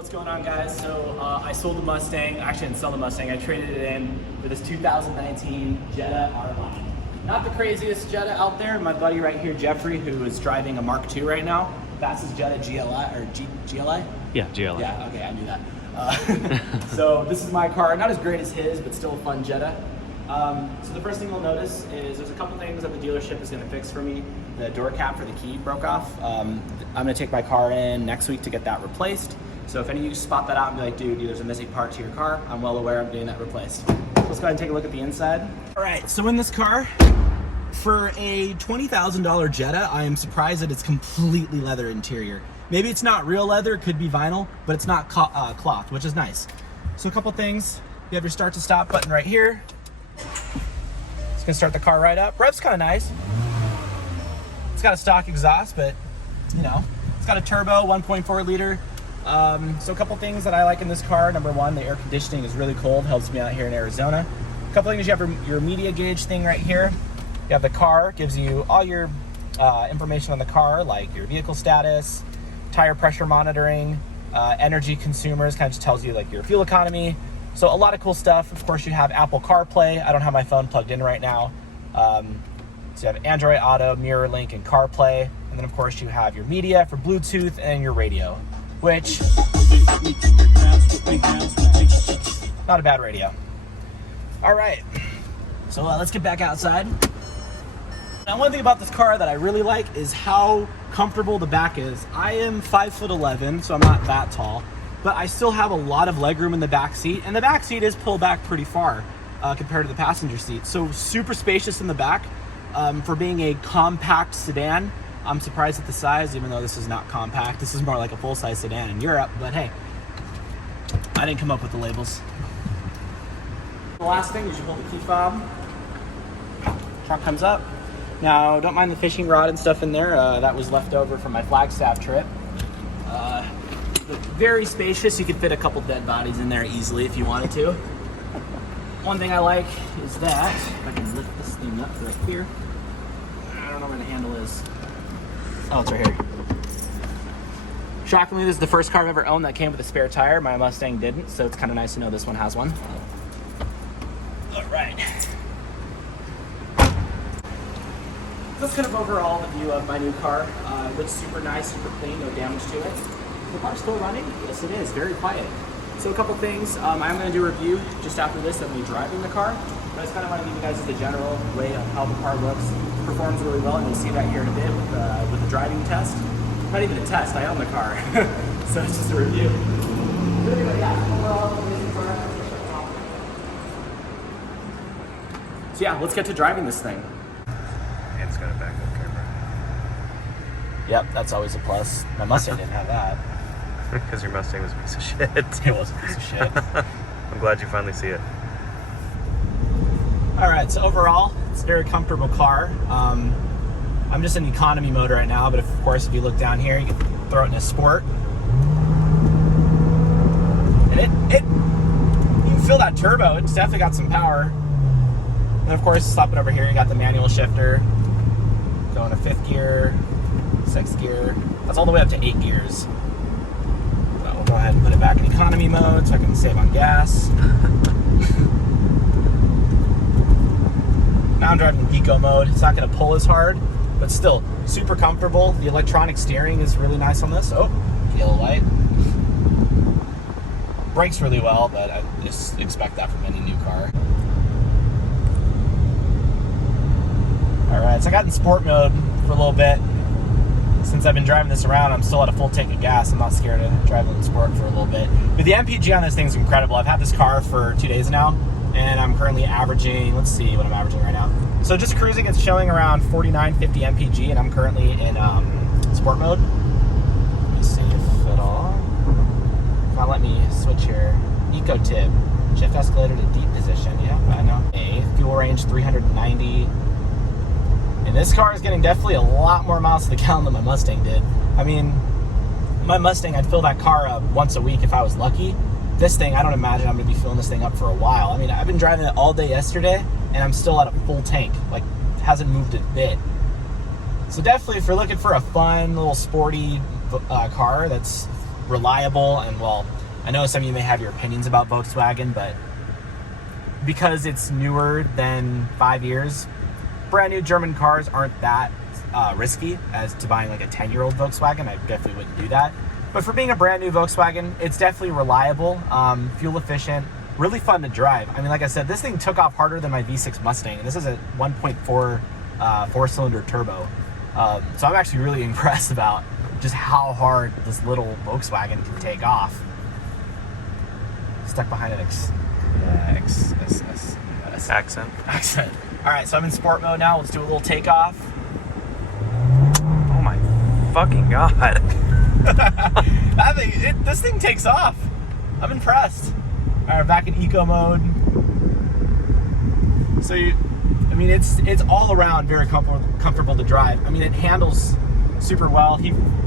What's going on, guys? So I sold the Mustang. Actually, I didn't sell the Mustang. I traded it in for this 2019 Jetta R-Line. Not the craziest Jetta out there. My buddy right here, Jeffrey, who is driving a Mark II right now. Fastest Jetta GLI or GLI? Yeah, GLI. Yeah, okay, I knew that. So this is my car. Not as great as his, but still a fun Jetta. So the first thing you'll notice is there's a couple things that the dealership is going to fix for me. The door cap for the key broke off. I'm going to take my car in next week to get that replaced. So if any of you spot that out and be like, dude, there's a missing part to your car, I'm well aware I'm getting that replaced. Let's go ahead and take a look at the inside. All right, so in this car, for a $20,000 Jetta, I am surprised that it's completely leather interior. Maybe it's not real leather, it could be vinyl, but it's not cloth, which is nice. So a couple things, you have your start to stop button right here. It's gonna start the car right up. Rev's kind of nice. It's got a stock exhaust, but you know, it's got a turbo 1.4 liter. So a couple things that I like in this car. Number one, the air conditioning is really cold, helps me out here in Arizona. A couple things, you have your media gauge thing right here. You have the car, gives you all your information on the car, like your vehicle status, tire pressure monitoring, energy consumers, kind of just tells you like your fuel economy. So a lot of cool stuff. Of course, you have Apple CarPlay. I don't have my phone plugged in right now. So you have Android Auto, Mirror Link, and CarPlay. And then of course you have your media for Bluetooth and your radio, which, not a bad radio. All right, so let's get back outside. Now, one thing about this car that I really like is how comfortable the back is. I am 5'11", so I'm not that tall, but I still have a lot of legroom in the back seat, and the back seat is pulled back pretty far compared to the passenger seat. So super spacious in the back. For being a compact sedan, I'm surprised at the size, even though this is not compact. This is more like a full-size sedan in Europe, but hey, I didn't come up with the labels. The last thing is you pull the key fob, trunk comes up. Now, don't mind the fishing rod and stuff in there. That was left over from my Flagstaff trip. Very spacious. You could fit a couple dead bodies in there easily if you wanted to. One thing I like is that, if I can lift this thing up right here. I don't know where the handle is. Oh, it's right here. Shockingly, this is the first car I've ever owned that came with a spare tire. My Mustang didn't, so it's kind of nice to know this one has one. All right. That's kind of overall the view of my new car. It looks super nice, super clean, no damage to it. The car's still running? Yes, it is. Very quiet. So a couple things. I'm going to do a review just after this of me driving the car. But I just kind of want to give you guys the general way of how the car looks. Performs really well, and you'll see that here in a bit with the driving test. Not even a test, I own the car. So it's just a review. But anyway, yeah, overall, amazing car. So yeah, let's get to driving this thing. And it's got a backup camera. Yep, that's always a plus. My Mustang didn't have that. Because your Mustang was a piece of shit. It was a piece of shit. I'm glad you finally see it. All right, so overall, it's a very comfortable car. I'm just in economy mode right now, but of course, if you look down here, you can throw it in a sport. And you can feel that turbo. It's definitely got some power. And of course, slap it over here, you got the manual shifter. Going to 5th gear, 6th gear. That's all the way up to 8 gears. So we'll go ahead and put it back in economy mode so I can save on gas. Now I'm driving in eco mode. It's not going to pull as hard, but still super comfortable. The electronic steering is really nice on this. Oh, yellow light. Brakes really well, but I just expect that from any new car. All right, so I got in sport mode for a little bit. Since I've been driving this around, I'm still at a full tank of gas. I'm not scared of driving in sport for a little bit. But the MPG on this thing is incredible. I've had this car for 2 days now, and I'm currently averaging, let's see what I'm averaging right now. So just cruising, it's showing around 49, 50 MPG, and I'm currently in sport mode. Let me see if it'll let me switch here. Eco tip, shift escalator to deep position. Yeah, I know. A fuel range 390. And this car is getting definitely a lot more miles to the gallon than my Mustang did. I mean, my Mustang, I'd fill that car up once a week if I was lucky. This thing, I don't imagine I'm going to be filling this thing up for a while. I mean, I've been driving it all day yesterday, and I'm still at a full tank. Like, hasn't moved a bit. So definitely, if you're looking for a fun, little sporty car that's reliable, and well, I know some of you may have your opinions about Volkswagen, but because it's newer than 5 years, brand new German cars aren't that risky as to buying like a 10-year-old Volkswagen. I definitely wouldn't do that. But for being a brand new Volkswagen, it's definitely reliable, fuel efficient, really fun to drive. I mean, like I said, this thing took off harder than my V6 Mustang, and this is a 1.4 four-cylinder turbo. So I'm actually really impressed about just how hard this little Volkswagen can take off. Stuck behind an accent. All right, so I'm in sport mode now. Let's do a little takeoff. Oh my fucking god. This thing takes off. I'm impressed. All right, back in eco mode. So it's all around very comfortable to drive. I mean, it handles super well.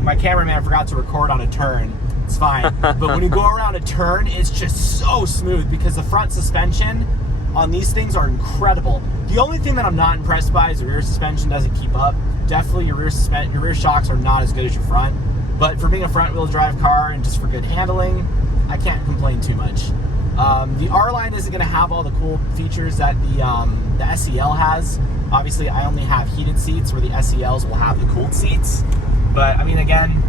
My cameraman forgot to record on a turn. It's fine. But when you go around a turn, it's just so smooth because the front suspension on these things are incredible. The only thing that I'm not impressed by is the rear suspension doesn't keep up. Definitely your rear shocks are not as good as your front. But for being a front wheel drive car and just for good handling, I can't complain too much. The R-Line isn't going to have all the cool features that the SEL has. Obviously, I only have heated seats where the SELs will have the cooled seats. But I mean, again,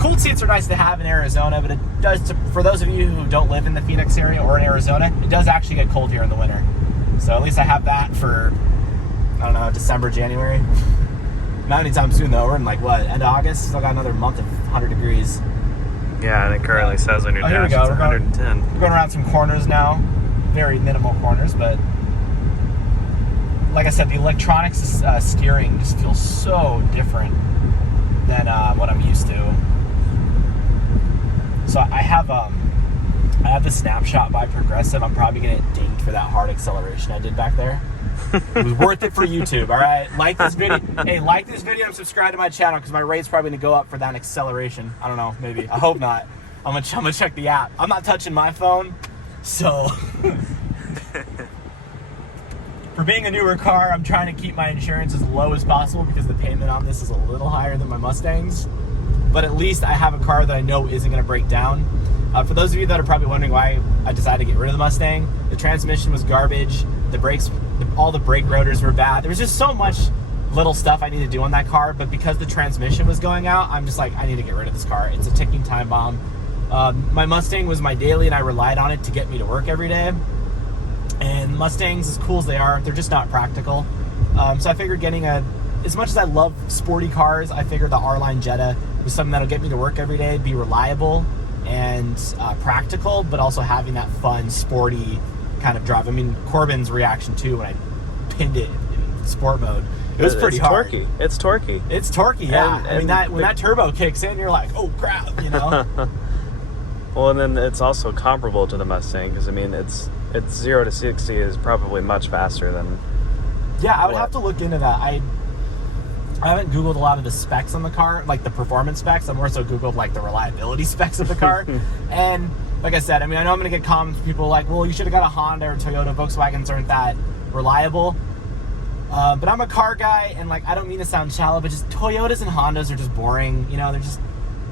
cooled seats are nice to have in Arizona, but it does, for those of you who don't live in the Phoenix area or in Arizona, it does actually get cold here in the winter. So at least I have that for, I don't know, December, January. Not anytime soon though. We're in like what, end of August? Still got another month of 100 degrees. Yeah, and it currently says on your dash it's 110. We're going around some corners now. Very minimal corners, but like I said, the electronics steering just feels so different than what I'm used to. So I have the snapshot by Progressive. I'm probably gonna get dinged for that hard acceleration I did back there. It was worth it for YouTube, all right? Like this video. Hey, like this video and subscribe to my channel because my rate's probably gonna go up for that acceleration. I don't know, maybe. I hope not. I'm gonna check the app. I'm not touching my phone, so. For being a newer car, I'm trying to keep my insurance as low as possible because the payment on this is a little higher than my Mustangs. But at least I have a car that I know isn't gonna break down. For those of you that are probably wondering why I decided to get rid of the Mustang, the transmission was garbage, the brakes, all the brake rotors were bad. There was just so much little stuff I needed to do on that car, but because the transmission was going out, I'm just like, I need to get rid of this car. It's a ticking time bomb. My Mustang was my daily and I relied on it to get me to work every day. And Mustangs, as cool as they are, they're just not practical. So I figured getting as much as I love sporty cars, I figured the R-Line Jetta was something that'll get me to work every day, be reliable and practical, but also having that fun, sporty kind of drive. I mean, Corbin's reaction too when I pinned it in sport mode, it was pretty hard. Torquey. It's torquey. It's torquey, yeah. I mean, when that turbo kicks in, you're like, oh crap, you know. Well, and then it's also comparable to the Mustang because I mean, it's 0 to 60 is probably much faster than. Yeah, I would have to look into that. I haven't Googled a lot of the specs on the car, like the performance specs. I've more so Googled like the reliability specs of the car. And like I said, I mean, I know I'm going to get comments from people like, well, you should have got a Honda or Toyota. Volkswagens aren't that reliable. But I'm a car guy, and like, I don't mean to sound shallow, but just Toyotas and Hondas are just boring. You know,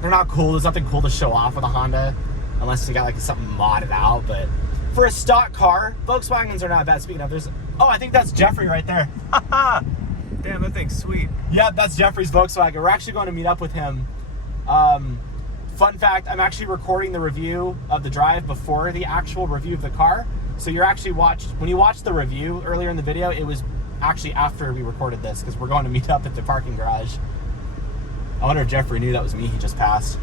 they're not cool. There's nothing cool to show off with a Honda unless you got like something modded out. But for a stock car, Volkswagens are not bad. Speaking of, I think that's Jeffrey right there. Damn, that thing's sweet. Yeah, that's Jeffrey's Volkswagen. We're actually going to meet up with him. Fun fact, I'm actually recording the review of the drive before the actual review of the car. So when you watched the review earlier in the video, it was actually after we recorded this because we're going to meet up at the parking garage. I wonder if Jeffrey knew that was me he just passed.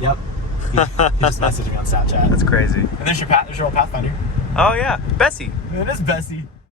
Yep. He just messaged me on Snapchat. That's crazy. And there's your old Pathfinder. Oh yeah, Bessie. It is Bessie.